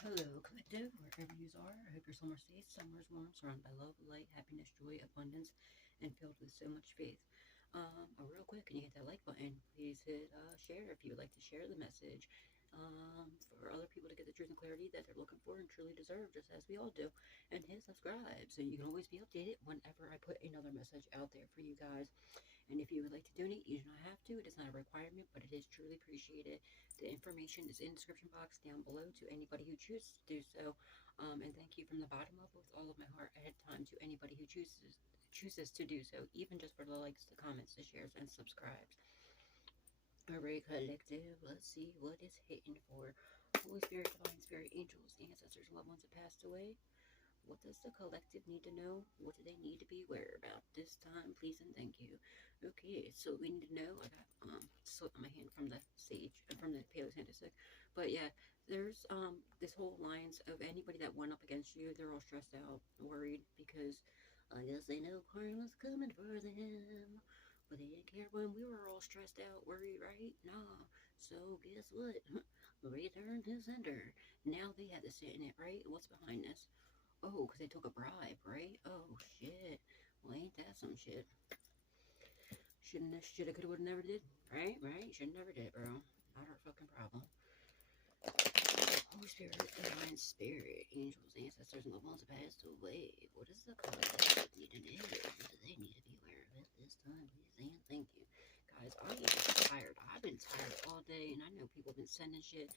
Hello, collective, wherever you are. I hope your summer stays. Summer's warm, surrounded by love, light, happiness, joy, abundance, and filled with so much faith. Real quick, can you hit that like button? Please hit share if you would like to share the message for other people to get the truth and clarity that they're looking for and truly deserve, just as we all do. And hit subscribe so you can always be updated whenever I put another message out there for you guys. And if you would like to donate, you do not have to. It is not a requirement, but it is truly appreciated. The information is in the description box down below to anybody who chooses to do so. And thank you from the bottom of with all of my heart ahead of time to anybody who chooses to do so, even just for the likes, the comments, the shares, and subscribes. Alright, collective, let's see what is hitting for Holy Spirit, Divine Spirit, angels, ancestors, loved ones that passed away. What does the collective need to know? What do they need to be aware about this time? Please and thank you. Okay, so we need to know. I got slipped on my hand from the sage, from the Paleo Santa stick. But yeah, there's this whole alliance of anybody that went up against you. They're all stressed out, worried because I guess they know karma's coming for them. But they didn't care when we were all stressed out, worried, right? Nah. So guess what? Return to sender. Now they had to sit in it, right? What's behind this? Oh, because they took a bribe, right? Oh, shit. Well, ain't that some shit? Shouldn't have, shoulda, coulda, woulda, never did. Right? Right? Shoulda, never did, bro. Not our fucking problem. Holy Spirit, Divine Spirit, angels, ancestors, and loved ones have passed away. What does the collective need to know? What do they need to be aware of at this time, please? And thank you. Guys, I am tired. I've been tired all day, and I know people have been sending shit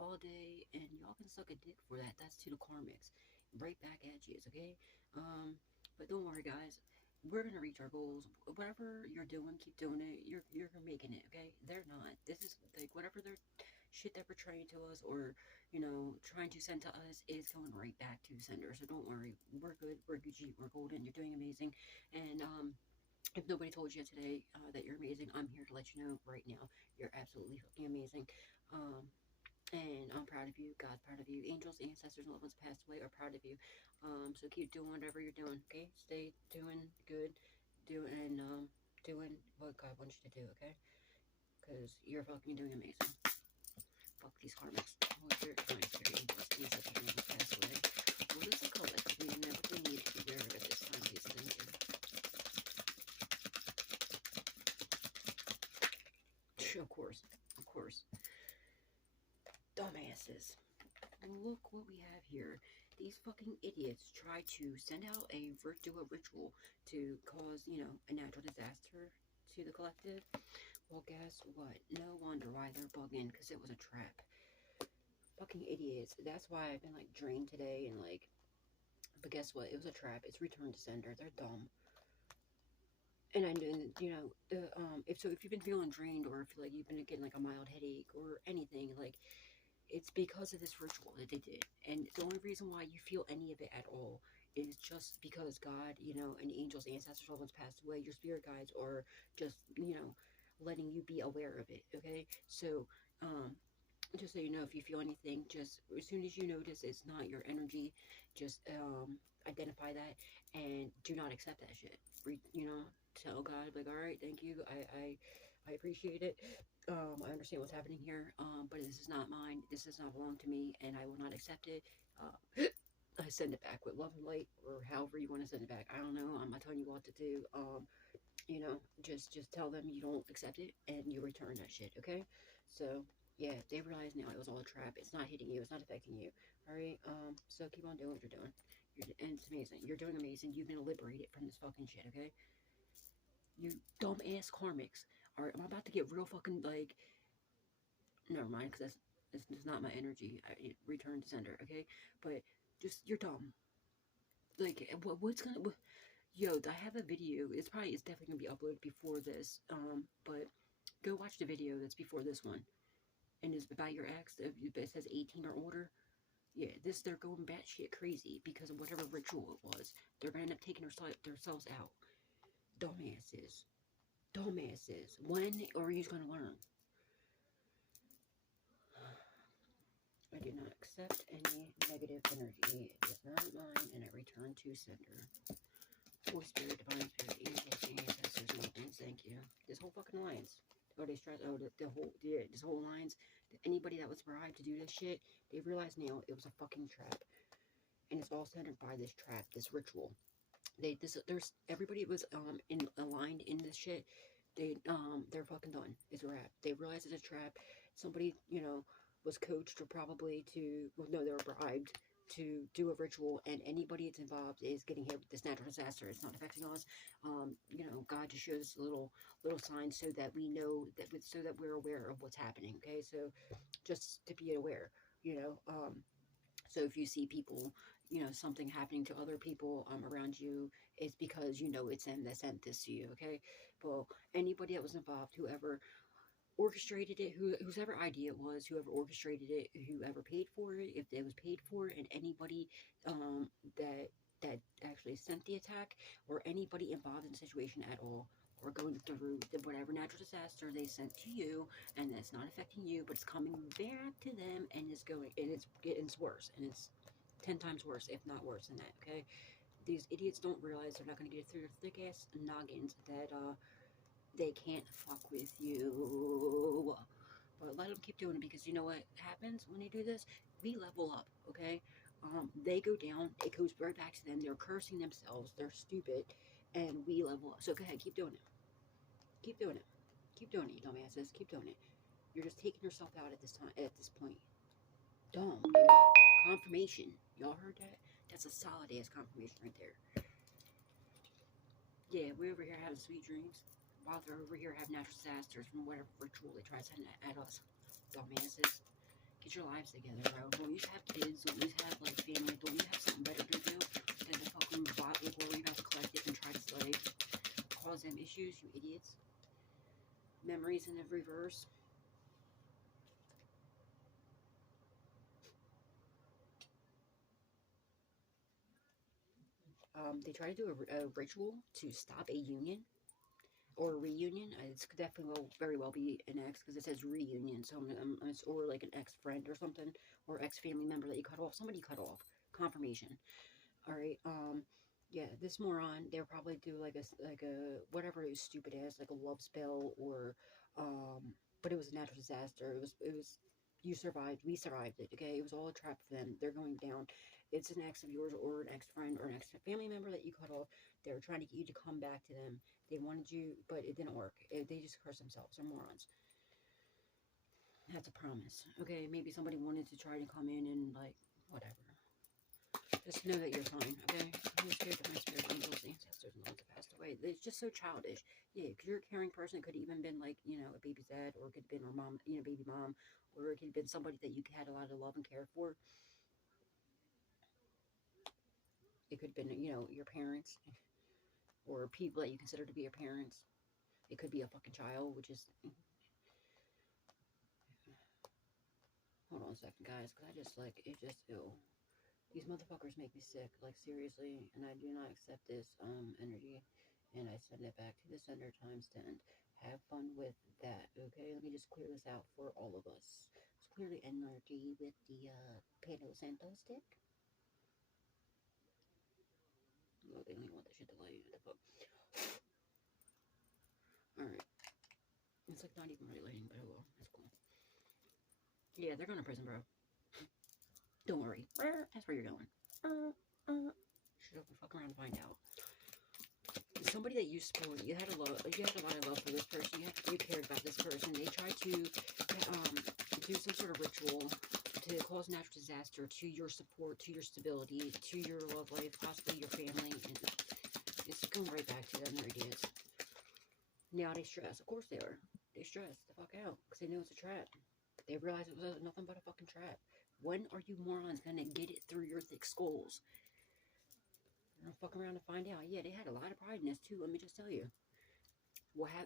all day, and y'all can suck a dick for that. That's to the karmics. Right back at you, okay? But don't worry, guys. We're gonna reach our goals. Whatever you're doing, keep doing it. You're making it, okay? They're not. This is like whatever they're shit they're portraying to us or trying to send to us is going right back to the sender. So don't worry. We're good. We're Gucci. We're golden. You're doing amazing. And if nobody told you today that you're amazing, I'm here to let you know right now. You're absolutely fucking amazing. And I'm proud of you. God's proud of you. Angels, ancestors, and loved ones passed away are proud of you. So keep doing whatever you're doing, okay? Stay doing good, doing what God wants you to do, okay? Because you're fucking doing amazing. Fuck these karmics. Holy Spirit, Divine Spirit, angels, ancestors, and loved ones passed away. What is the collective need to know? What they need to be aware of at this time, please? Thank you. Of course. Of course. Dumbasses. Look what we have here. These fucking idiots try to send out do a ritual to cause, a natural disaster to the collective. Well, guess what? No wonder why they're bugging, because it was a trap. Fucking idiots. That's why I've been, like, drained today, and, like, but guess what? It was a trap. It's return to sender. They're dumb. And I know, if you've been feeling drained, or if, like, you've been getting, like, a mild headache, or anything, like, it's because of this ritual that they did. And the only reason why you feel any of it at all is just because God, and angels, ancestors, all ones passed away, your spirit guides are just, letting you be aware of it, okay? So, just so you know, if you feel anything, just as soon as you notice it's not your energy, just identify that and do not accept that shit. Tell God, like, all right, thank you, I appreciate it. I understand what's happening here, but this is not mine. This does not belong to me, and I will not accept it. I send it back with love and light, or however you want to send it back. I don't know. I'm not telling you what to do. Just tell them you don't accept it and you return that shit. Okay, so. Yeah, they realize now it was all a trap. It's not hitting you. It's not affecting you. All right. So keep on doing what you're doing. And it's amazing. You're doing amazing. You've been liberated from this fucking shit. Okay. You dumb ass karmics. All right. I'm about to get real fucking like. Never mind, because that's not my energy. I return to sender. Okay. But just you're dumb. Like what's gonna. Yo, I have a video. It's definitely gonna be uploaded before this. But go watch the video that's before this one. And it's about your ex, it says 18 or older. Yeah, they're going batshit crazy because of whatever ritual it was. They're gonna end up taking themselves out. Dumbasses. Dumbasses. When are you gonna learn? I do not accept any negative energy. It is not mine, and I return to sender. Holy Spirit, Divine Spirit, angels, ancestors, and loved ones, thank you. This whole fucking alliance. or they stress, oh, this whole lines. Anybody that was bribed to do this shit, they realize now it was a fucking trap, and it's all centered by this trap, this ritual. There's everybody was aligned in this shit. They're fucking done. It's a wrap. They realize it's a trap. Somebody, was coached or probably to, well, no, they were bribed to do a ritual, and anybody that's involved is getting hit with this natural disaster. It's not affecting us. God just shows little signs so that we know so that we're aware of what's happening. Okay, so just to be aware, you know. So if you see people, something happening to other people around you, it's because it's them that sent this to you, okay? Well, anybody that was involved, whoever orchestrated it, whoever idea it was, whoever orchestrated it, whoever paid for it, if it was paid for, and anybody that actually sent the attack, or anybody involved in the situation at all, or going through whatever natural disaster they sent to you, and it's not affecting you, but it's coming back to them, and it's worse, and it's 10 times worse, if not worse than that. Okay, these idiots don't realize they're not going to get it through their thick ass noggins that they can't fuck with you. But let them keep doing it, because you know what happens when they do this? We level up, okay? They go down, it goes right back to them. They're cursing themselves, they're stupid, and we level up. So go ahead, keep doing it. Keep doing it. Keep doing it, you dumbasses. Keep doing it. You're just taking yourself out at this point. Dumb, dude. Confirmation. Y'all heard that? That's a solid ass confirmation right there. Yeah, we're over here having sweet dreams, while they're over here having natural disasters from whatever ritual they try to send at us. Dumbasses. Get your lives together, bro. Don't you have kids? Don't you have like family? Don't you have something better to do than to fucking worry about to collect it and try to cause them issues, you idiots? Memories in every verse. They try to do a ritual to stop a union or a reunion. It's definitely very well be an ex, because it says reunion. So or like an ex friend or something, or ex family member that you cut off. Somebody cut off. Confirmation. All right. Yeah, this moron. They'll probably do like a whatever it was stupid as, like a love spell, or but it was a natural disaster. It was you survived. We survived it. Okay, it was all a trap for them. They're going down. It's an ex of yours, or an ex friend, or an ex family member that you cut off. They were trying to get you to come back to them. They wanted you, but it didn't work. They just cursed themselves. They're morons. That's a promise. Okay, maybe somebody wanted to try to come in and like whatever. Just know that you're fine, okay? Your spirit, my spirit, angels, ancestors, and all that passed away. It's just so childish. Yeah, because you're a caring person. It could have even been like, a baby's dad, or it could have been her mom, baby mom, or it could have been somebody that you had a lot of love and care for. It could have been, your parents, or people that you consider to be your parents. It could be a fucking child, which is... Hold on a second, guys, because I just, it's just ill. These motherfuckers make me sick, like, seriously, and I do not accept this, energy, and I send it back to the sender times 10. Have fun with that, okay? Let me just clear this out for all of us. Let's clear the energy with the, Palo Santo stick. Oh, they don't even want that shit to light. What the fuck? Alright. It's, like, not even really lighting, but oh well. That's cool. Yeah, they're going to prison, bro. Don't worry. That's where you're going. Shut up and fuck around and find out. Somebody that you spoiled, you had a lot of love for this person. You cared about this person. They tried to do some sort of ritual to cause natural disaster to your support, to your stability, to your love life, possibly your family, and it's going right back to them. They're idiots. Now they stress. Of course they are. They stress the fuck out because they know it's a trap. They realize it was nothing but a fucking trap. When are you morons gonna get it through your thick skulls? You're gonna fuck around and find out. Yeah, they had a lot of pride in this too. Let me just tell you.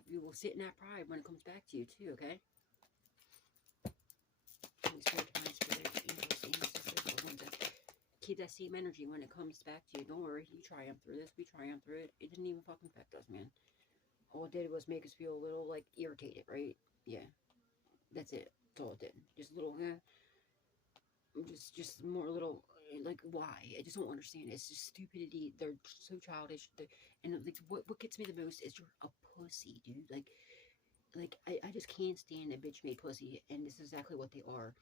You will sit in that pride when it comes back to you too. Okay. Keep that same energy when it comes back to you. Don't worry. You triumph through this. We triumph through it. It didn't even fucking affect us, man. All it did was make us feel a little like irritated, right? Yeah. That's it. That's all it did. Just a little, just more little, like, why? I just don't understand. It's just stupidity. They're so childish. And like, what gets me the most is you're a pussy, dude. like, I just can't stand a bitch made pussy, and this is exactly what they are.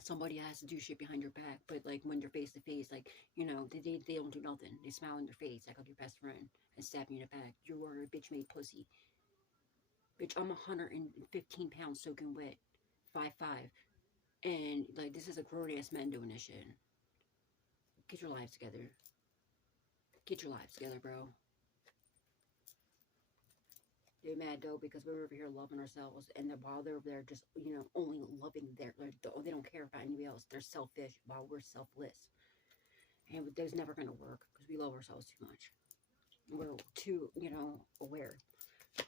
Somebody has to do shit behind your back, but like when you're face to face, like, you know, they don't do nothing. They smile in your face, act like your best friend, and stab you in the back. You are a bitch made pussy. Bitch, I'm 115 pounds soaking wet, 5'5", and like this is a grown ass man doing this shit. Get your lives together. Get your lives together, bro. They're mad though because we're over here loving ourselves, and then while they're there, just, you know, only loving they don't care about anybody else. They're selfish while we're selfless, and that's never gonna work because we love ourselves too much. We're too, you know, aware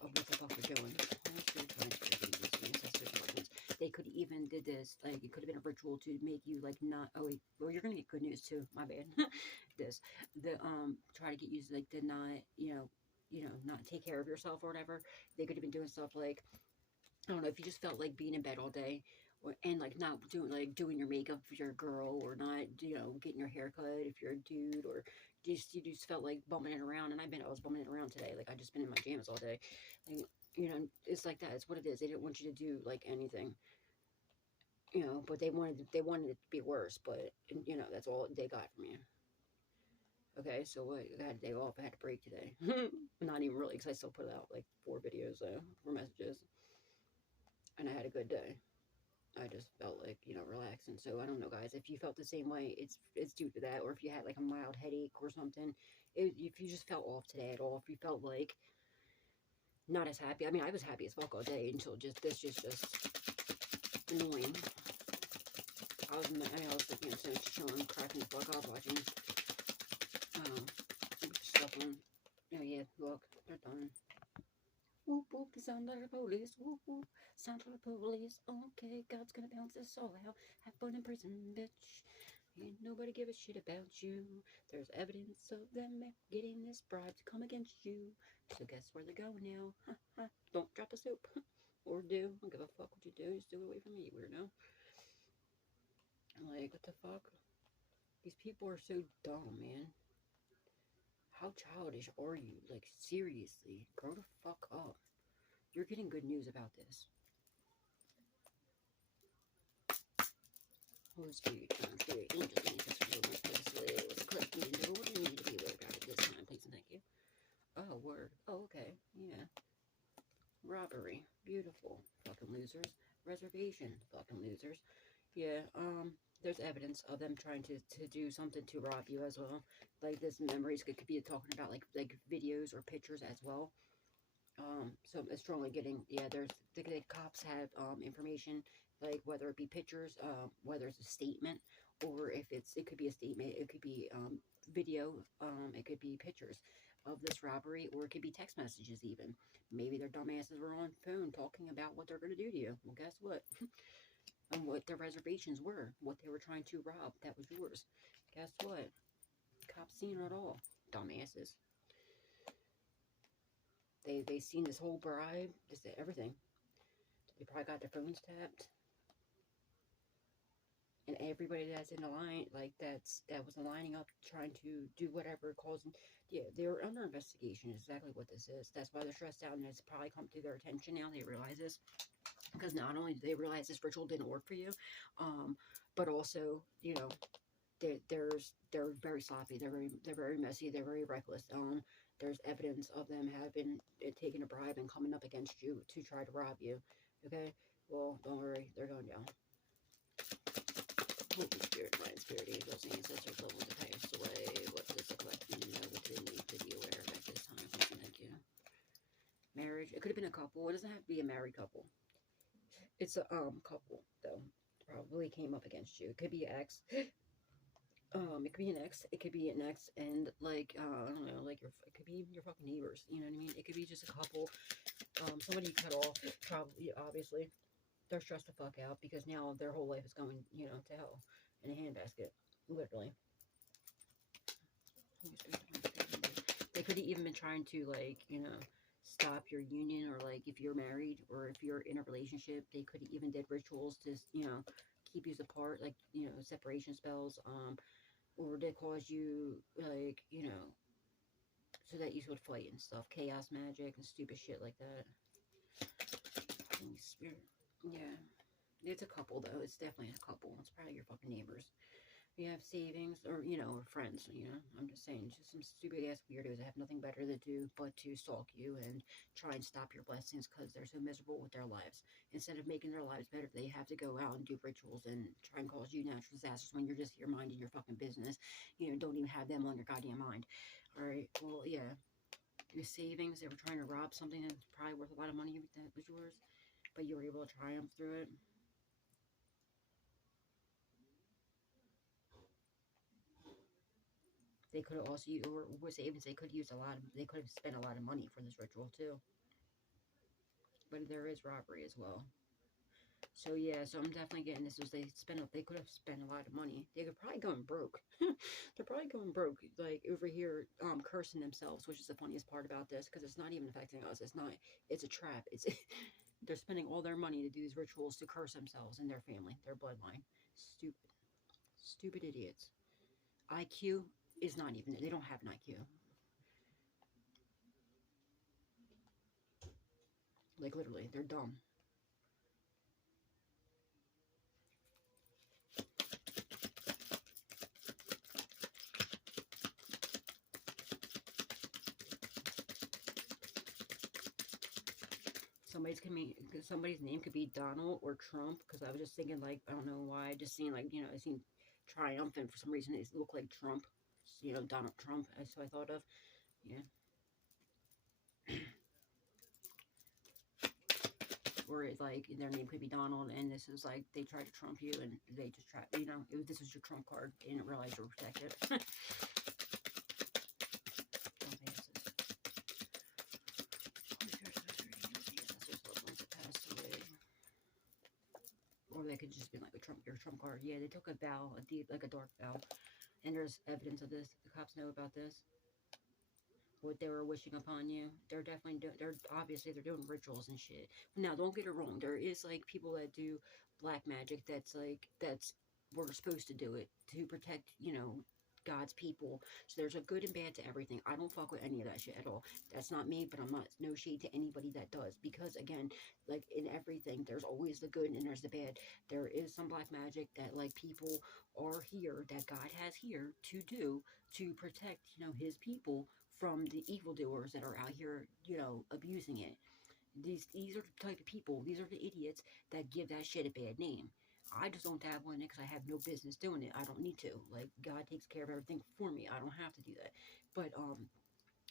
of what the fuck we're doing. They could even did this, like it could have been a ritual to make you like not. Oh wait, well you're gonna get good news too. My bad. Try to get you to like did not, you know, not take care of yourself or whatever. They could have been doing stuff like, I don't know, if you just felt like being in bed all day, and like not doing your makeup if you're a girl, or not, you know, getting your hair cut if you're a dude, or you just felt like bumming it around. And I was bumming it around today. Like I just been in my jammies all day. Like, you know, it's like that. It's what it is. They didn't want you to do like anything, you know, but they wanted it to be worse. But, you know, that's all they got from you. Okay, so I had a day off. I had a break today. Not even really, because I still put out like 4 videos for messages, and I had a good day. I just felt like, you know, relaxing. So I don't know, guys. If you felt the same way, it's due to that. Or if you had like a mild headache or something, if you just felt off today at all, if you felt like not as happy. I mean, I was happy as fuck all day until just annoying. I was like, you know, just chilling, cracking the fuck up, watching stuff on. Oh yeah, look, they're done. Whoop whoop, the sound of the police. Whoop whoop, sound of the police. Okay, God's gonna bounce this all out. Have fun in prison, bitch. Ain't nobody give a shit about you. There's evidence of them getting this bribe to come against you. So guess where they're going now? Don't drop a soap. Or do. I don't give a fuck what you do. Just do it away from me, weirdo. Like, what the fuck? These people are so dumb, man. How childish are you? Like, seriously. Grow the fuck up. You're getting good news about this. Holy Spirit, Spirit, angels, angels, what do you need to be aware about it this time, please and thank you. Oh, word. Oh, okay. Yeah. Robbery. Beautiful. Fucking losers. Reservation. Fucking losers. Yeah, there's evidence of them trying to do something to rob you as well. Like, this memories could be talking about like videos or pictures as well. So it's strongly getting, yeah, the cops have information, like whether it be pictures, whether it's a statement, or if it could be a statement, it could be video, it could be pictures of this robbery, or it could be text messages even. Maybe their dumbasses were on phone talking about what they're going to do to you. Well, guess what? And what their reservations were, what they were trying to rob that was yours. Guess what? Cops seen it all. Dumbasses. They seen this whole bribe, just everything. They probably got their phones tapped. And everybody that's in the line, like that was lining up trying to do whatever causing, yeah, they're under investigation. Is exactly what this is. That's why they're stressed out, and it's probably come to their attention now. They realize this. Because not only do they realize this ritual didn't work for you, but also, you know, they're very sloppy. They're very messy. They're very reckless. There's evidence of them having taken a bribe and coming up against you to try to rob you. Okay, well, don't worry, they're going down. Holy Spirit, Lion Spirit, angels, ancestors, love the passed away. What does the collective know? What do they need to be aware of at this time? Thank you. Marriage. It could have been a couple. It doesn't have to be a married couple. It's a couple though. Probably came up against you. It could be ex. It could be an ex. It could be an ex, and like I don't know, like it could be your fucking neighbors. You know what I mean? It could be just a couple. Somebody you cut off. Probably, obviously, they're stressed the fuck out because now their whole life is going, you know, to hell in a handbasket, literally. They could have even been trying to, like, you know, stop your union, or like if you're married or if you're in a relationship, they could have even did rituals to, you know, keep you apart, like, you know, separation spells, or they cause you, like, you know, so that you would fight and stuff, chaos magic and stupid shit like that. Holy Spirit. Yeah. It's a couple, though. It's definitely a couple. It's probably your fucking neighbors. You have savings, or, you know, or friends, you know. I'm just saying, just some stupid-ass weirdos that have nothing better to do but to stalk you and try and stop your blessings because they're so miserable with their lives. Instead of making their lives better, they have to go out and do rituals and try and cause you natural disasters when you're just here minding your fucking business. You know, don't even have them on your goddamn mind. All right, well, yeah. Your savings, they were trying to rob something that's probably worth a lot of money that was yours, but you were able to triumph through it. They could have also, or with savings, they could use a lot of, they could have spent a lot of money for this ritual too. But there is robbery as well. So yeah, so I'm definitely getting this. Is they could have spent a lot of money. They could probably going broke. They're probably going broke, like over here, cursing themselves, which is the funniest part about this, because it's not even affecting us. It's not. It's a trap. It's they're spending all their money to do these rituals to curse themselves and their family, their bloodline. Stupid, stupid idiots. IQ is not even. They don't have an IQ. Like literally, they're dumb. Somebody's name could be Donald or Trump, because I was just thinking, like, I don't know why, I just seen, like, you know, I seen triumphant for some reason. It looked like Trump, you know, Donald Trump. So I thought of, yeah. Or it's like their name could be Donald, and this is like they tried to trump you, and they just tried, you know, this was your trump card. They didn't realize you were protected. Or they could just be like your trump card. Yeah, they took a vow, a deep, like a dark vow, and there's evidence of this. The cops know about this. What they were wishing upon you. They're definitely doing. They're obviously they're doing rituals and shit. Now, don't get it wrong. There is like people that do black magic. That's we're supposed to do it to protect, you know, God's people. So there's a good and bad to everything. I don't fuck with any of that shit at all. That's not me, but I'm not no shade to anybody that does, because again, like in everything, there's always the good and there's the bad. There is some black magic that like people are here, that God has here to do to protect, you know, his people from the evildoers that are out here, you know, abusing it. These are the type of people, these are the idiots that give that shit a bad name. I just don't dabble in it because I have no business doing it. I don't need to. Like, God takes care of everything for me. I don't have to do that. But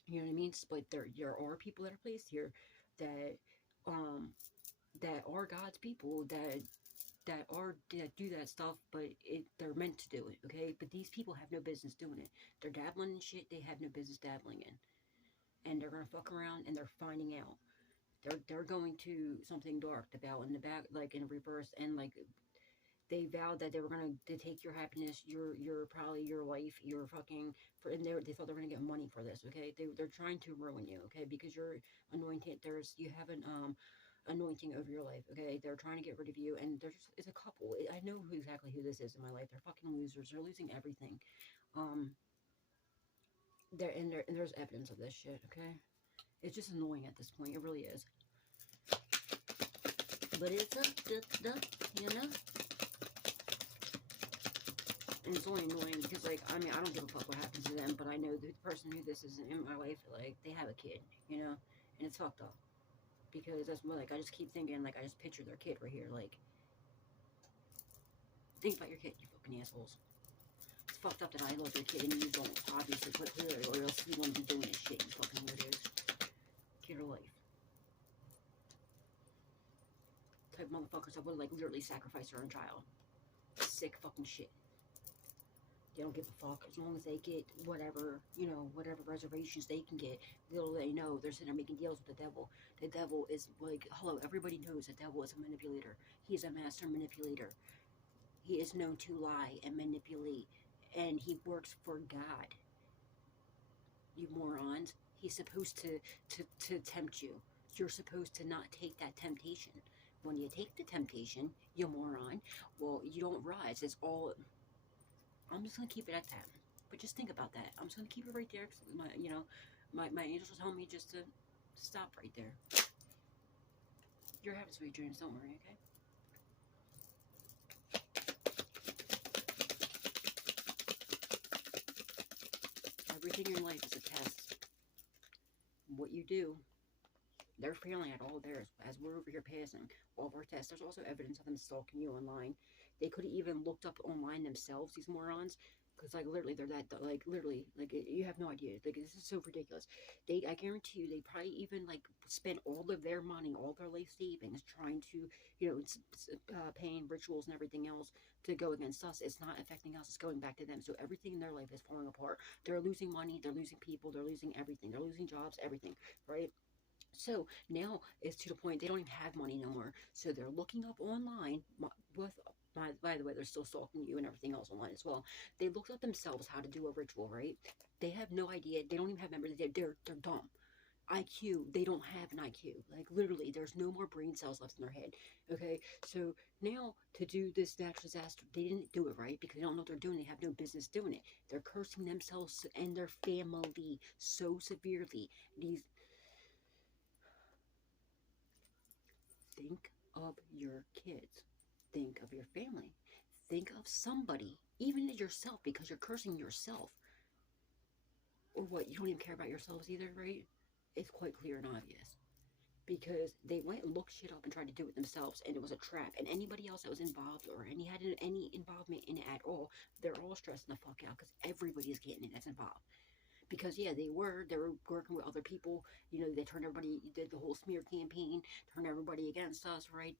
you know what I mean? But there are people that are placed here that um that are God's people, that do that stuff, but they're meant to do it, okay? But these people have no business doing it. They're dabbling in shit they have no business dabbling in, and they're gonna fuck around, and they're finding out. They're going to something dark, the vow in the back, like in reverse, and like they vowed that they were gonna to take your happiness, your probably your life, your fucking for, and they thought they were gonna get money for this, okay? They're trying to ruin you, okay? Because you're anointed. You have an anointing over your life, okay? They're trying to get rid of you, and it's a couple. I know exactly who this is in my life. They're fucking losers. They're losing everything. Um, and there's evidence of this shit, okay? It's just annoying at this point. It really is. But it's you know? And it's only annoying because, like, I mean, I don't give a fuck what happens to them, but I know the person who this is in my life, like, they have a kid, you know? And it's fucked up. Because that's what, like, I just keep thinking, like, I just picture their kid right here, like, think about your kid, you fucking assholes. It's fucked up that I love your kid and you don't, obviously, put clearly, or else you wouldn't be doing this shit, you fucking weirdos. Kid or life. Type motherfuckers that would, like, literally sacrifice their own child. Sick fucking shit. They don't give a fuck as long as they get whatever, you know, whatever reservations they can get. Little they know, they're sitting there making deals with the devil. The devil is like, hello, everybody knows the devil is a manipulator. He is a master manipulator. He is known to lie and manipulate, and he works for God. You morons. He's supposed to tempt you. You're supposed to not take that temptation. When you take the temptation, you moron, well, you don't rise. It's all... I'm just going to keep it at that. But just think about that. I'm just going to keep it right there. My angels are telling me just to stop right there. You're having sweet dreams, don't worry, okay? Everything in life is a test. What you do, they're failing at all theirs. As we're over here passing all of our tests, there's also evidence of them stalking you online. They could have even looked up online themselves, these morons. Because, like, literally, they're that, like, literally, like, you have no idea. Like, this is so ridiculous. I guarantee you, they probably even, like, spent all of their money, all their life savings, trying to, you know, paying rituals and everything else to go against us. It's not affecting us. It's going back to them. So everything in their life is falling apart. They're losing money. They're losing people. They're losing everything. They're losing jobs, everything, right? So now it's to the point they don't even have money no more. So they're looking up online with, by the way, they're still stalking you and everything else online as well. They looked up themselves how to do a ritual, right? They have no idea. They don't even have memory. They're dumb. IQ, they don't have an IQ. Like, literally, there's no more brain cells left in their head. Okay, so now to do this natural disaster, they didn't do it right because they don't know what they're doing. They have no business doing it. They're cursing themselves and their family so severely. Think of your kids. Think of your family. Think of somebody, even yourself, because you're cursing yourself. Or what, you don't even care about yourselves either, right? It's quite clear and obvious. Because they went and looked shit up and tried to do it themselves, and it was a trap. And anybody else that was involved or had any involvement in it at all, they're all stressing the fuck out because everybody's getting it that's involved. Because yeah, they were working with other people. You know, they turned everybody, did the whole smear campaign, turned everybody against us, right?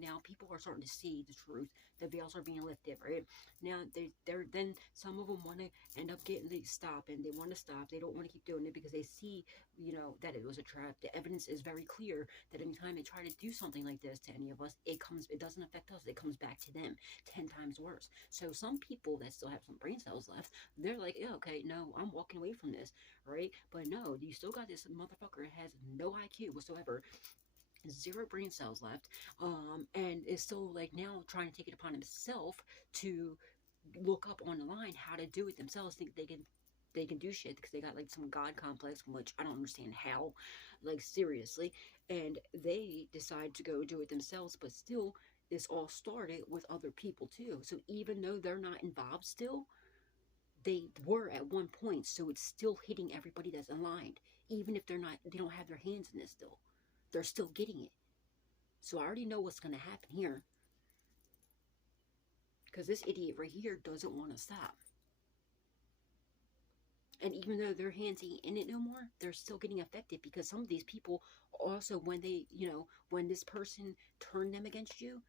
Now people are starting to see the truth. The veils are being lifted, right? Now they're then some of them want to end up getting they stop, and they want to stop. They don't want to keep doing it because they see, you know, that it was a trap. The evidence is very clear that anytime they try to do something like this to any of us, it doesn't affect us. It comes back to them 10 times worse. So some people that still have some brain cells left, they're like, yeah, okay, no, I'm walking away from this, right? But no, you still got this motherfucker has no IQ whatsoever, zero brain cells left, and is still like now trying to take it upon himself to look up on the line how to do it themselves. Think they can do shit because they got like some god complex, which I don't understand how, like seriously, and they decide to go do it themselves. But still, this all started with other people too. So even though they're not involved still, they were at one point, so it's still hitting everybody that's aligned. Even if they don't have their hands in this still. They're still getting it. So I already know what's going to happen here. Because this idiot right here doesn't want to stop. And even though their hands ain't in it no more, they're still getting affected because some of these people also, when they, you know, when this person turned them against you,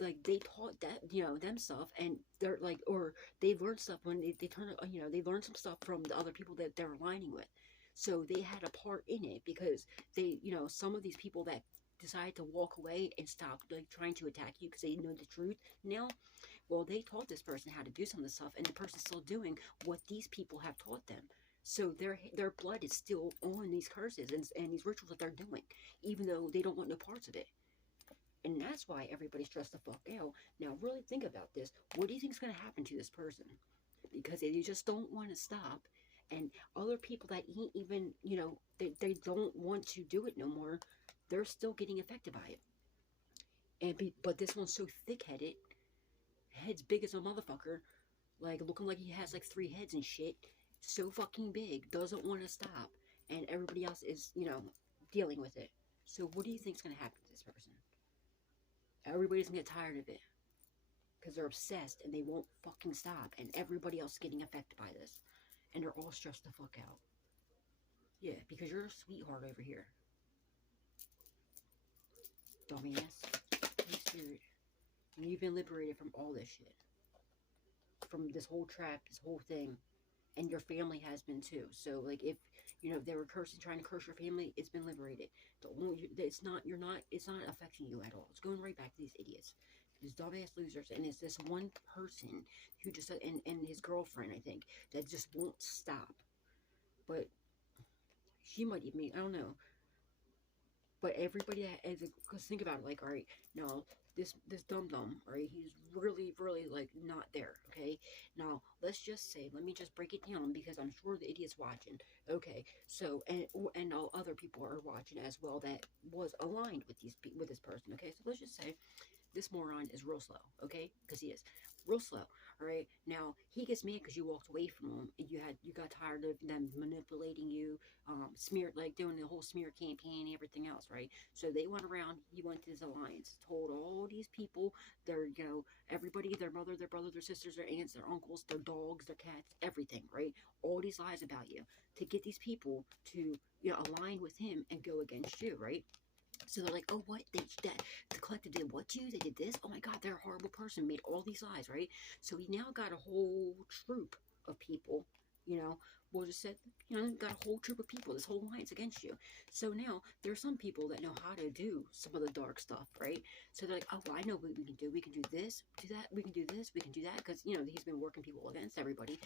like they taught that, you know, them stuff, and they're like, or they've learned stuff when they turn, you know, they learned some stuff from the other people that they're aligning with. So they had a part in it because they, you know, some of these people that decide to walk away and stop like trying to attack you because they know the truth now, well, they taught this person how to do some of the stuff, and the person's still doing what these people have taught them. So their blood is still on these curses and these rituals that they're doing, even though they don't want no parts of it. And that's why everybody's stressed the fuck out. Now, really think about this. What do you think is going to happen to this person? Because they just don't want to stop. And other people that ain't even, you know, they don't want to do it no more, they're still getting affected by it. But this one's so thick-headed, head's big as a motherfucker, like looking like he has like 3 heads and shit, so fucking big, doesn't want to stop. And everybody else is, you know, dealing with it. So what do you think is going to happen to this person? Everybody's going to get tired of it. Because they're obsessed and they won't fucking stop. And everybody else is getting affected by this. And they're all stressed the fuck out. Yeah, because you're a sweetheart over here. Dumbass. Holy Spirit. And you've been liberated from all this shit. From this whole trap, this whole thing. And your family has been too. So, like, if, you know, if they were trying to curse your family, it's been liberated. It's not affecting you at all. It's going right back to these idiots. These dumbass losers. And it's this one person who just, and his girlfriend, I think, that just won't stop. But she might even, I don't know. But everybody that, because think about it, like, all right, now, this dum-dum, right? He's really, really, like, not there, okay? Now, let's just say, let me just break it down, because I'm sure the idiot's watching, okay? So, and all other people are watching as well that was aligned with with this person, okay? So let's just say this moron is real slow, okay? Because he is real slow. All right. Now he gets mad because you walked away from him, and you got tired of them manipulating you, smear, like doing the whole smear campaign and everything else, right? So they went around. He went to his alliance, told all these people, their everybody, their mother, their brother, their sisters, their aunts, their uncles, their dogs, their cats, everything, right? All these lies about you to get these people to align with him and go against you, right? So they're like, oh, what? The collective did what to you? They did this? Oh my God, they're a horrible person, made all these lies, right? So he now got a whole troop of people, we'll just say, got a whole troop of people, this whole alliance against you. So now there are some people that know how to do some of the dark stuff, right? So they're like, oh, well, I know what we can do. We can do this, do that, we can do this, we can do that, because, he's been working people against everybody,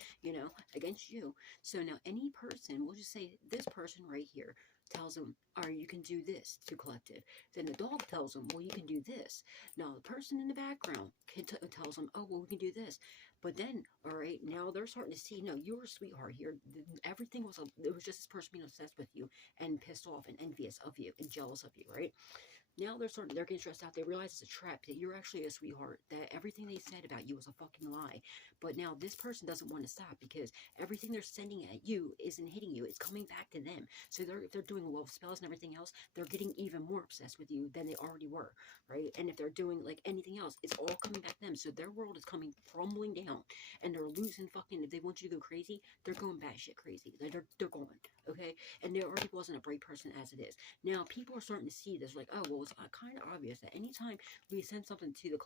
against you. So now any person, we'll just say this person right here, tells him, all right, you can do this to collective. Then the dog tells him, well, you can do this. Now the person in the background tells him, oh, well, we can do this. But then, all right, now they're starting to see, no, you're a sweetheart here. Everything it was just this person being obsessed with you and pissed off and envious of you and jealous of you, right? Now they're getting stressed out. They realize it's a trap, that you're actually a sweetheart, that everything they said about you was a fucking lie. But now this person doesn't want to stop, because everything they're sending at you isn't hitting you. It's coming back to them. So if they're doing love spells and everything else, they're getting even more obsessed with you than they already were, right? And if they're doing like anything else, it's all coming back to them. So their world is coming crumbling down, and they're losing fucking, if they want you to go crazy, they're going batshit crazy. They're going, okay? And there already wasn't a bright person as it is. Now people are starting to see this, like, oh, well, it's kind of obvious that anytime we send something to the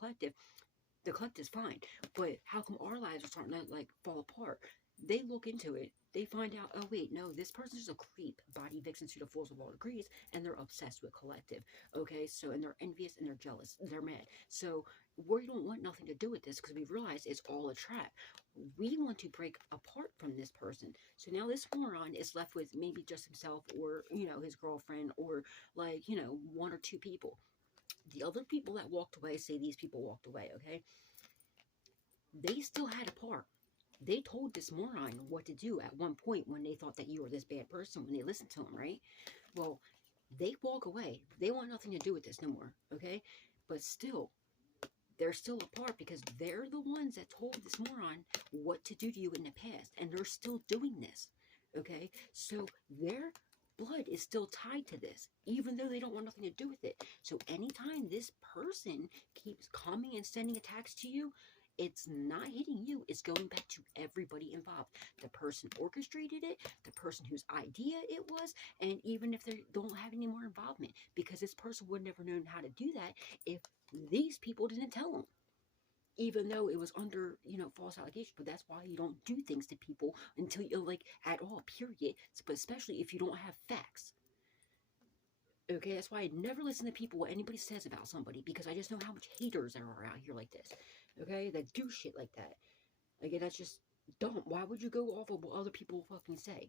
collective's fine. But how come our lives are starting to, like, fall apart? They look into it. They find out, oh, wait, no, this person's just a creep, body vixen to the fulls of all degrees, and they're obsessed with collective, okay? So, and they're envious, and they're jealous, they're mad. So, we don't want nothing to do with this, because we realize it's all a trap. We want to break apart from this person. So now this moron is left with maybe just himself, or, his girlfriend, or, like, one or two people. The other people that walked away, say these people walked away, okay? They still had a part. They told this moron what to do at one point when they thought that you were this bad person, when they listened to him, right? Well, they walk away. They want nothing to do with this no more, okay? But still, they're still apart, because they're the ones that told this moron what to do to you in the past, and they're still doing this, okay? So their blood is still tied to this, even though they don't want nothing to do with it. So anytime this person keeps coming and sending attacks to you, it's not hitting you. It's going back to everybody involved. The person orchestrated it, the person whose idea it was, and even if they don't have any more involvement, because this person would never known how to do that if these people didn't tell them. Even though it was under, false allegation. But that's why you don't do things to people until you, like, at all, period. But especially if you don't have facts. Okay, that's why I never listen to people, what anybody says about somebody, because I just know how much haters there are out here like this. Okay, that do shit like that. Again, that's just dumb. Why would you go off of what other people fucking say?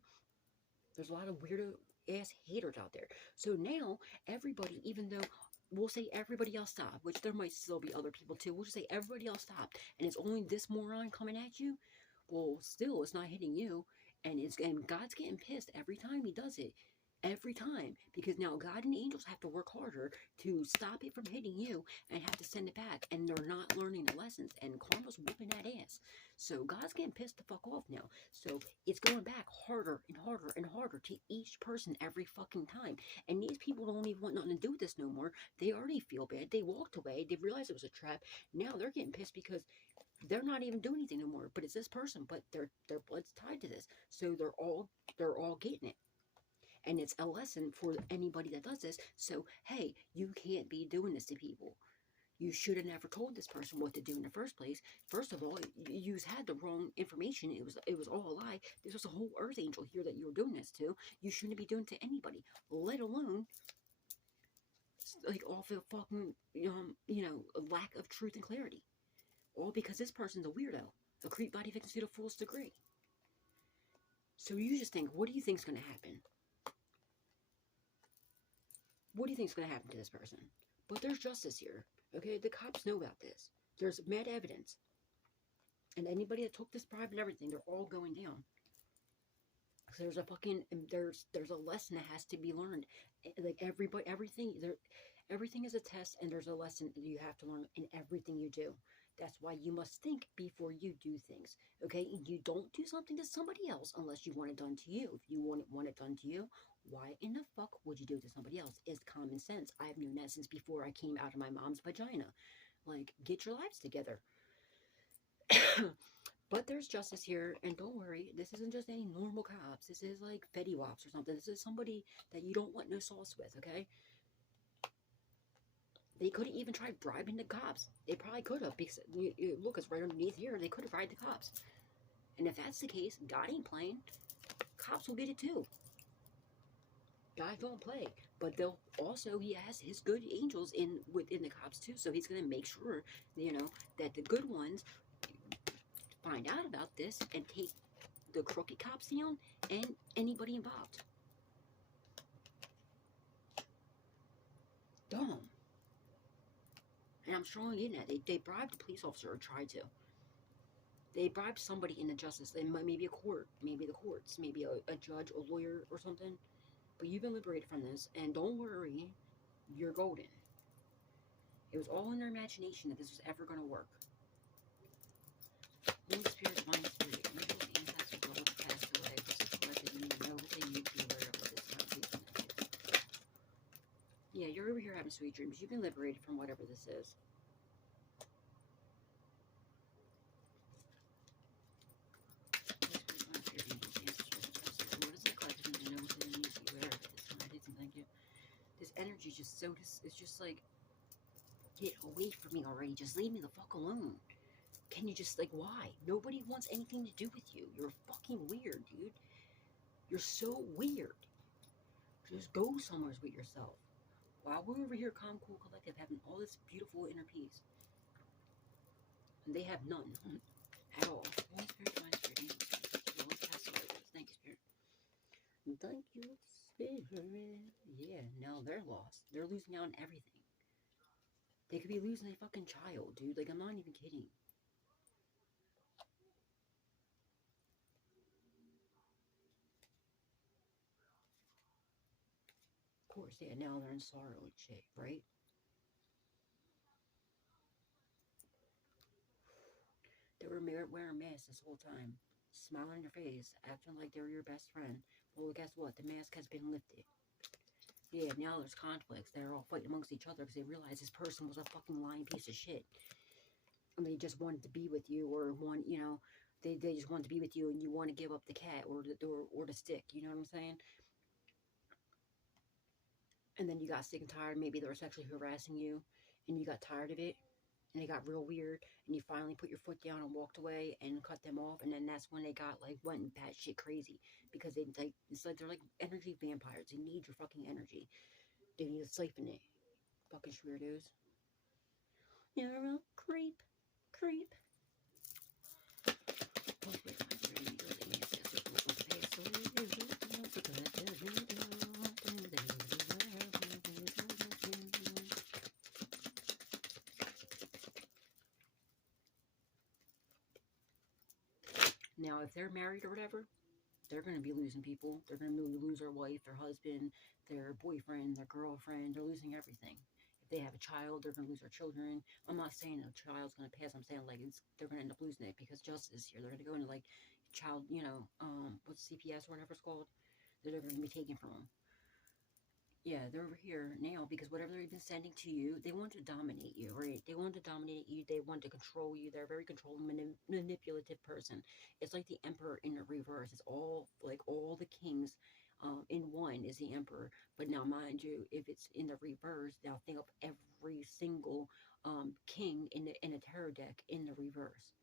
There's a lot of weirdo ass haters out there. So now everybody, even though we'll say everybody else stopped, which there might still be other people too, we'll just say everybody else stopped, and it's only this moron coming at you. Well, still, it's not hitting you, and God's getting pissed every time he does it. Every time, because now God and the angels have to work harder to stop it from hitting you and have to send it back, and they're not learning the lessons, and karma's whooping that ass. So God's getting pissed the fuck off now. So it's going back harder and harder and harder to each person every fucking time. And these people don't even want nothing to do with this no more. They already feel bad. They walked away. They realized it was a trap. Now they're getting pissed because they're not even doing anything no more. But it's this person. But their blood's tied to this. So they're all getting it. And it's a lesson for anybody that does this. So, hey, you can't be doing this to people. You should have never told this person what to do in the first place. First of all, you had the wrong information. It was all a lie. This was a whole earth angel here that you were doing this to. You shouldn't be doing it to anybody, let alone, like, off of fucking, lack of truth and clarity. All because this person's a weirdo, a creep body victim to the fullest degree. So you just think, what do you think's going to happen? What do you think is going to happen to this person? But there's justice here. Okay, the cops know about this. There's mad evidence. And anybody that took this bribe and everything, they're all going down. So there's a fucking, there's a lesson that has to be learned. Like everything is a test, and there's a lesson that you have to learn in everything you do. That's why you must think before you do things. Okay, you don't do something to somebody else unless you want it done to you. If you want it done to you, why in the fuck would you do it to somebody else? It's common sense. I've known that since before I came out of my mom's vagina. Like, get your lives together. But there's justice here, and don't worry, this isn't just any normal cops. This is like Fetty Wops or something. This is somebody that you don't want no sauce with, okay? They could have even tried bribing the cops. They probably could have, because look, it's right underneath here. They could have bribed the cops. And if that's the case, God ain't playing. Cops will get it too. God don't play. But they'll also, he has his good angels within the cops too. So he's gonna make sure, that the good ones find out about this and take the crooked cops down and anybody involved. Dumb. And I'm strongly getting that. They bribed a police officer, or tried to. They bribed somebody in the justice, maybe a court, maybe the courts, maybe a judge, a lawyer, or something. But you've been liberated from this, and don't worry, you're golden. It was all in their imagination that this was ever going to work. Holy Spirit, Divine Spirit, angels, ancestors, all of passed away. This is collected, you need to know that you need to be aware of what is not pleasing to you. Yeah, you're over here having sweet dreams. You've been liberated from whatever this is. This energy is just so, it's just like, get away from me already. Just leave me the fuck alone. Can you just, like, why? Nobody wants anything to do with you. You're fucking weird, dude. You're so weird. Just go somewhere with yourself. While we're over here, calm, cool, collective, having all this beautiful inner peace. And they have none at all. Holy Spirit, Divine Spirit, thank you, Spirit. Thank you, Spirit. Yeah, no, they're lost. They're losing out on everything. They could be losing a fucking child, dude. Like, I'm not even kidding. Of course, yeah, now they're in sorrow and shit, right? They were wearing masks this whole time, smiling on your face, acting like they were your best friend. Well, guess what? The mask has been lifted. Yeah, now there's conflicts. They're all fighting amongst each other because they realize this person was a fucking lying piece of shit. And they just wanted to be with you, or they just wanted to be with you, and you want to give up the cat or the stick. You know what I'm saying? And then you got sick and tired. Maybe they were sexually harassing you, and you got tired of it, and it got real weird, and you finally put your foot down and walked away and cut them off. And then that's when they went and batshit crazy, because it's like they're like energy vampires. They need your fucking energy. They need to siphon it. Fucking weirdos. You're a creep. Creep. Now, if they're married or whatever, they're going to be losing people. They're going to lose their wife, their husband, their boyfriend, their girlfriend. They're losing everything. If they have a child, they're going to lose their children. I'm not saying a child's going to pass. I'm saying, like, they're going to end up losing it because justice here. They're going to go into, like, child, what's CPS or whatever it's called. They're going to be taken from them. Yeah, they're over here now because whatever they've been sending to you, they want to dominate you, right? They want to dominate you. They want to control you. They're a very controlling, manipulative person. It's like the emperor in the reverse. It's all the kings in one is the emperor. But now, mind you, if it's in the reverse, now think of every single king in a tarot deck in the reverse.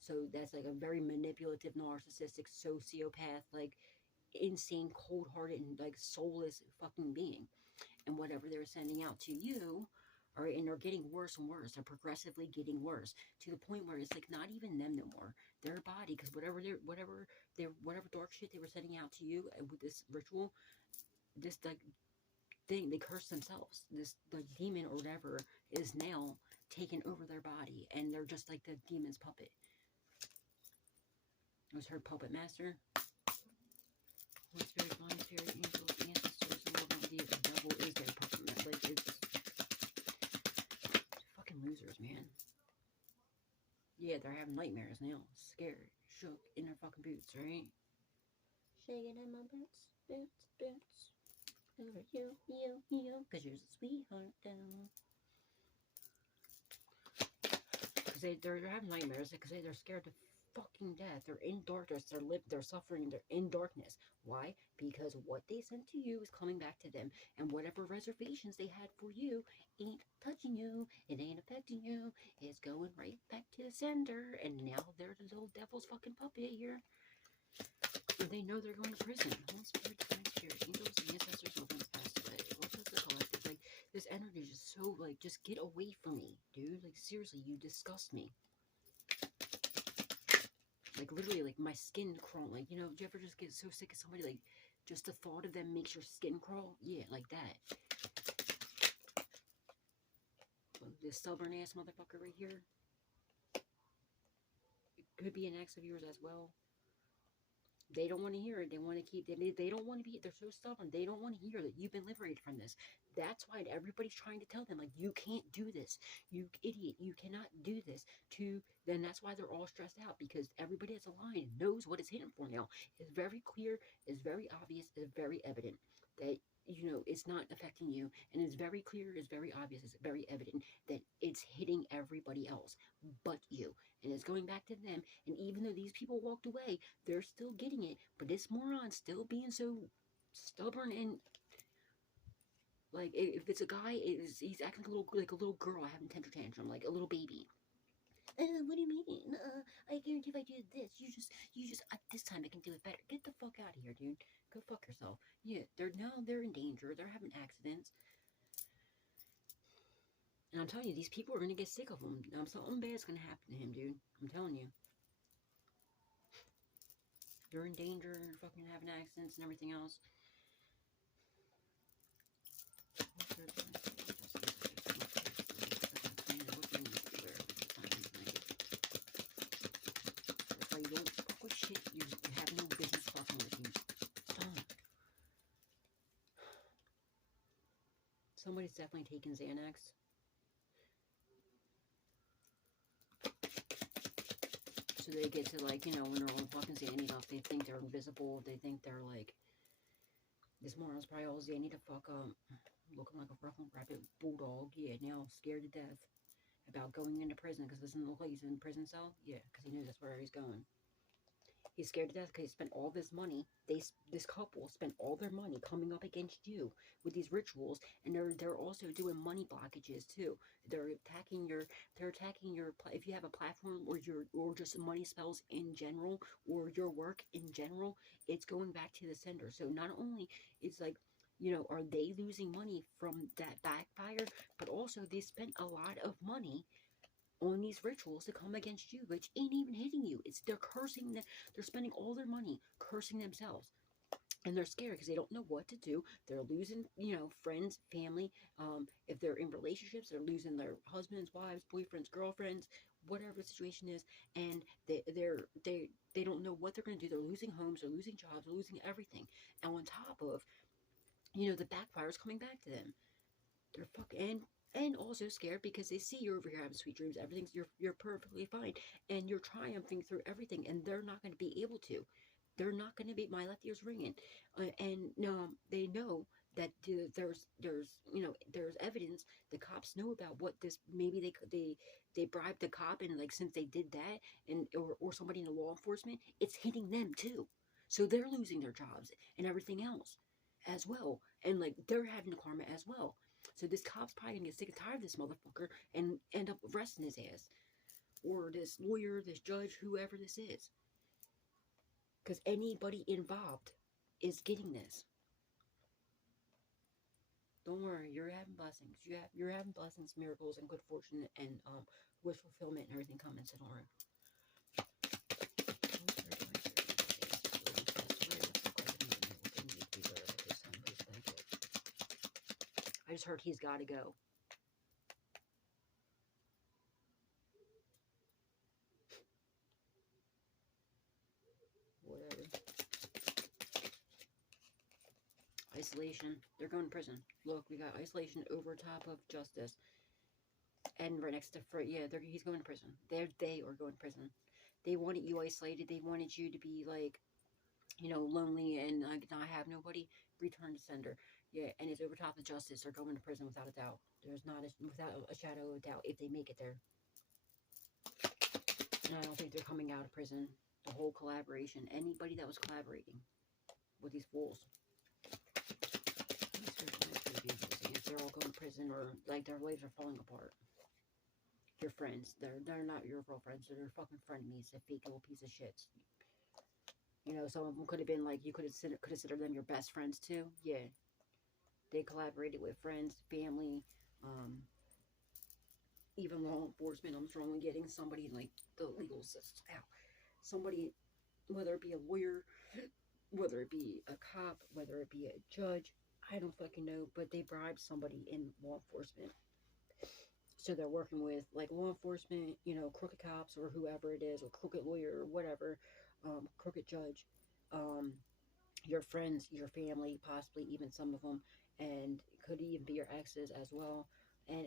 So that's like a very manipulative, narcissistic, sociopath, like insane, cold-hearted, and like soulless fucking being. And whatever they're sending out to you, all right, and they're getting worse and worse. They're progressively getting worse to the point where it's like not even them no more. Their body, because whatever dark shit they were sending out to you with this ritual, this like thing, they curse themselves. This like demon or whatever is now taken over their body, and they're just like the demon's puppet. It was her puppet master. Holy Spirit, Divine Spirit, angels, ancestors, and love idea. The devil is their puppet master. Like, it's fucking losers, man. Yeah, they're having nightmares now. Scared, shook, in their fucking boots, right? Shaking in my boots, boots, boots. Over you, because you're a sweetheart down. Because they're having nightmares, because they're scared to fucking death. They're in darkness, they're suffering, they're in darkness. Why? Because what they sent to you is coming back to them, and whatever reservations they had for you ain't touching you, it ain't affecting you, it's going right back to the sender, and now they're the little devil's fucking puppet here. Or they know they're going to prison. Holy Spirit, Divine Spirit, angels, and ancestors, loved ones passed away. What does the collective, like, this energy is just so, like, just get away from me, dude. Like, seriously, you disgust me. Like, literally, like, my skin crawl. Like, you know, do you ever just get so sick of somebody, like, just the thought of them makes your skin crawl? Yeah, like that. This stubborn-ass motherfucker right here. It could be an ex of yours as well. They don't want to hear it. They want to keep, they don't want to be, they're so stubborn. They don't want to hear that you've been liberated from this. That's why everybody's trying to tell them, like, you can't do this. You idiot. You cannot do this. Then that's why they're all stressed out, because everybody that's aligned knows what it's hitting for now. It's very clear, it's very obvious, it's very evident that, you know, it's not affecting you. And it's very clear, it's very obvious, it's very evident that it's hitting everybody else but you. And it's going back to them. And even though these people walked away, they're still getting it. But this moron still being so stubborn, and like, if it's a guy, he's acting like a little girl having temper tantrum, like a little baby. What do you mean? I guarantee if I do this, you just, this time I can do it better. Get the fuck out of here, dude. Go fuck yourself. Yeah, they're in danger. They're having accidents. And I'm telling you, these people are going to get sick of him. Something bad's going to happen to him, dude. I'm telling you. They're in danger, fucking having accidents and everything else. That's why you don't fuck with shit. You have no business fucking with you. Don't. Somebody's definitely taking Xanax. So they get to, like, you know, when they're on fucking Xanny off, they think they're invisible. They think they're like, this moron's probably all Xanny to fuck up. Looking like a fucking rabid bulldog. Yeah, now scared to death about going into prison because doesn't look like he's in a prison cell. Yeah, because he knew that's where he's going. He's scared to death because he spent all this money. This couple spent all their money coming up against you with these rituals, and they're also doing money blockages too. They're attacking your if you have a platform or just money spells in general, or your work in general, it's going back to the sender. So not only it's like, you know, are they losing money from that backfire, but also they spent a lot of money on these rituals to come against you, which ain't even hitting you. They're cursing they're spending all their money cursing themselves. And they're scared because they don't know what to do. They're losing, you know, friends, family. If they're in relationships, they're losing their husbands, wives, boyfriends, girlfriends, whatever the situation is. And they don't know what they're going to do. They're losing homes, they're losing jobs, they're losing everything. And on top of, you know, the backfire is coming back to them. They're and also scared because they see you're over here having sweet dreams. Everything's you're perfectly fine, and you're triumphing through everything, and they're not going to be able to. They're not going to be. My left ear's ringing, and they know that there's you know, there's evidence. The cops know about what this. Maybe they bribed the cop, and like, since they did that, and or somebody in the law enforcement, it's hitting them too. So they're losing their jobs and everything else as well, and like, they're having the karma as well. So this cop's probably gonna get sick and tired of this motherfucker and end up arresting his ass. Or this lawyer, this judge, whoever this is. Because anybody involved is getting this. Don't worry, you're having blessings. You're having blessings, miracles, and good fortune, and wish fulfillment and everything coming to Nora. I just heard he's got to go. Isolation. They're going to prison. Look, we got isolation over top of justice. And right next to yeah, he's going to prison. They are going to prison. They wanted you isolated. They wanted you to be like, you know, lonely and like not have nobody. Return to sender. Yeah, and it's over top of justice. They're going to prison without a doubt. There's not without a shadow of a doubt if they make it there. And I don't think they're coming out of prison. The whole collaboration. Anybody that was collaborating with these fools. If they're all going to prison or like their lives are falling apart. Your friends. They're not your real friends. They're fucking frenemies. They're fake little piece of shits. You know, some of them could have been like, you could have considered them your best friends too. Yeah. They collaborated with friends, family, even law enforcement. I'm strongly getting somebody like the legal system. Somebody, whether it be a lawyer, whether it be a cop, whether it be a judge, I don't fucking know, but they bribed somebody in law enforcement. So they're working with like law enforcement, you know, crooked cops or whoever it is, or crooked lawyer or whatever, crooked judge, your friends, your family, possibly even some of them, and could even be your exes as well.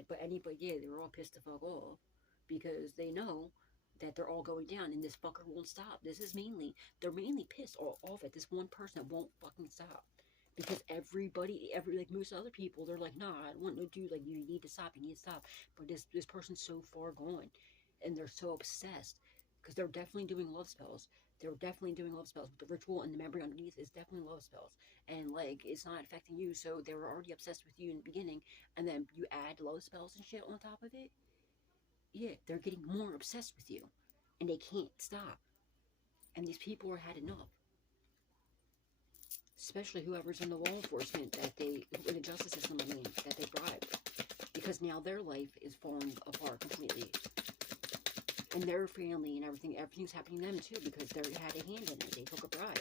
But yeah, they were all pissed the fuck off because they know that they're all going down and this fucker won't stop. They're mainly pissed off at this one person that won't fucking stop. Because like most other people, they're like, nah, I don't want no dude, like, you need to stop, But this person's so far gone, and they're so obsessed, because they're definitely doing love spells. They're definitely doing love spells. But the ritual and the memory underneath is definitely love spells. And, like, it's not affecting you, so they were already obsessed with you in the beginning, and then you add love spells and shit on top of it. Yeah, they're getting more obsessed with you, and they can't stop. And these people are had enough. Especially whoever's in the law enforcement in the justice system, that they bribed. Because now their life is falling apart completely. And their family and everything's happening to them too, because they had a hand in it. They took a bribe.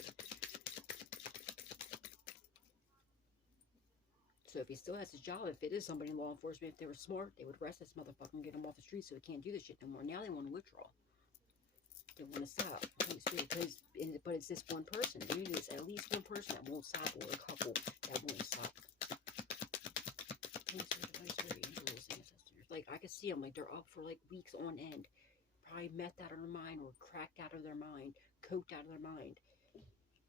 So if he still has his job, if it is somebody in law enforcement, if they were smart, they would arrest this motherfucker and get him off the street so he can't do this shit no more. Now they want to withdraw. They want to stop. But it's this one person. Usually it's at least one person that won't stop, or a couple that won't stop. Like, I can see them, like, they're up for, like, weeks on end. Probably methed out of their mind, or cracked out of their mind, coked out of their mind.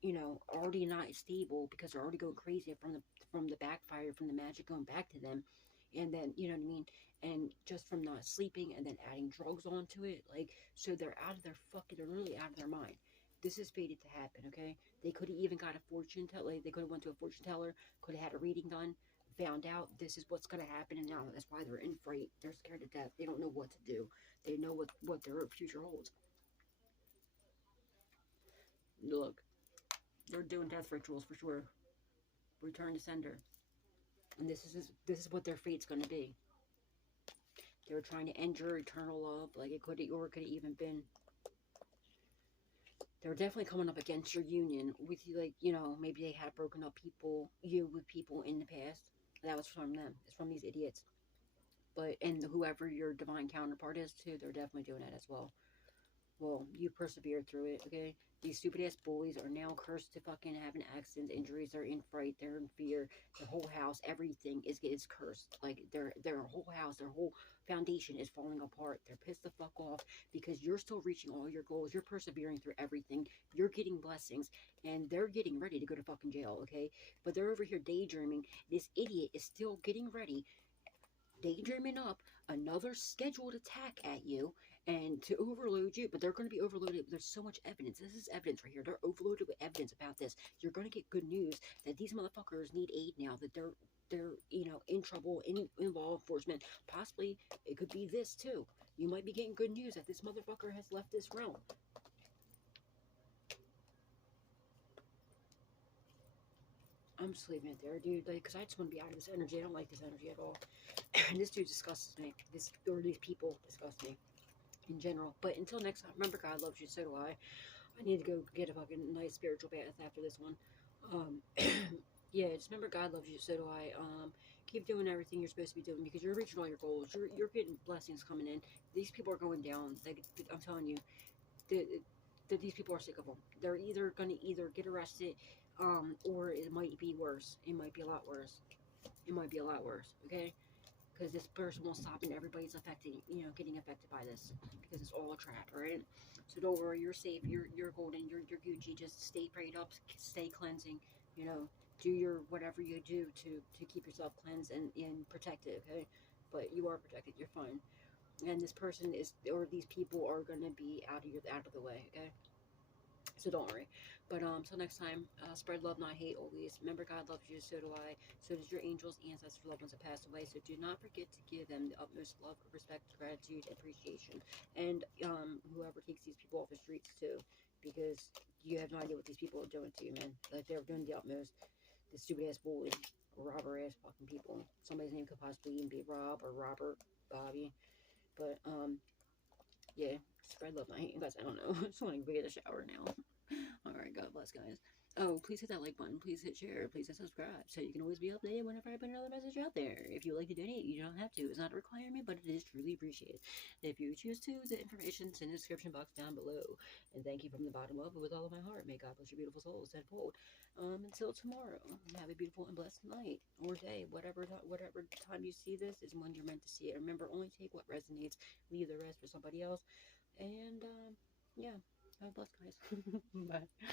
You know, already not stable, because they're already going crazy from the backfire, from the magic going back to them. And then, you know what I mean? And just from not sleeping and then adding drugs onto it. Like, so they're they're really out of their mind. This is fated to happen, okay? They could have even got a fortune teller. They could have went to a fortune teller, could have had a reading done, found out this is what's going to happen, and now that's why they're in fright. They're scared to death. They don't know what to do. They know what their future holds. Look, they're doing death rituals for sure. Return to sender. And this is what their fate's going to be. They were trying to end your eternal love. Like, it could have even been. They were definitely coming up against your union with you. Like, you know, maybe they had broken up with people in the past. That was from them. It's from these idiots. And whoever your divine counterpart is too, they're definitely doing that as well. Well, you persevered through it, okay? These stupid ass bullies are now cursed to fucking having accidents, injuries. They're in fright. They're in fear. Their whole house, everything is cursed. Like, their whole house, their whole foundation is falling apart. They're pissed the fuck off because you're still reaching all your goals. You're persevering through everything. You're getting blessings, and they're getting ready to go to fucking jail, okay? But they're over here daydreaming. This idiot is still getting ready, daydreaming up another scheduled attack at you and to overload you. But they're going to be overloaded. There's so much evidence. This is evidence right here. They're overloaded with evidence about this. You're going to get good news that these motherfuckers need aid now, that they're you know, in trouble in law enforcement. Possibly it could be this too. You might be getting good news that this motherfucker has left this realm. I'm just leaving it there, dude, like, because I just want to be out of this energy. I don't like this energy at all. And this dude disgusts me. These people disgust me in general. But until next time, remember, God loves you, so do I. I need to go get a fucking nice spiritual bath after this one. Yeah, just remember, God loves you, so do I. Keep doing everything you're supposed to be doing, because you're reaching all your goals. You're getting blessings coming in. These people are going down. Like, I'm telling you, that these people are sick of them. They're either going to either get arrested, or it might be worse. It might be a lot worse. It might be a lot worse, okay? Because this person won't stop and everybody's getting affected by this because it's all a trap, all right? So don't worry, you're safe, you're golden, you're Gucci. Just stay prayed up, stay cleansing, do your whatever you do to keep yourself cleansed and protected, okay? But you are protected, you're fine. And this person is, or these people are gonna be out of the way, okay? So don't worry. But till next time, spread love, not hate always. Remember, God loves you, so do I. So does your angels, ancestors, loved ones that passed away. So do not forget to give them the utmost love, respect, gratitude, appreciation. And whoever takes these people off the streets too, because you have no idea what these people are doing to you, man. Like, they're doing the utmost. The stupid ass bully, robber ass fucking people. Somebody's name could possibly even be Rob or Robert, Bobby. But yeah, spread love, not hate. Guys, I don't know. I just want to go get a shower now. Alright, God bless, guys. Oh, please hit that like button. Please hit share. Please hit subscribe so you can always be updated whenever I put another message out there. If you would like to donate, you don't have to. It's not a requirement, but it is truly appreciated. If you choose to, the information's in the description box down below. And thank you from the bottom of it with all of my heart. May God bless your beautiful souls tenfold. Until tomorrow, have a beautiful and blessed night or day. Whatever time you see this is when you're meant to see it. Remember, only take what resonates. Leave the rest for somebody else. And, yeah. God bless, guys. Bye.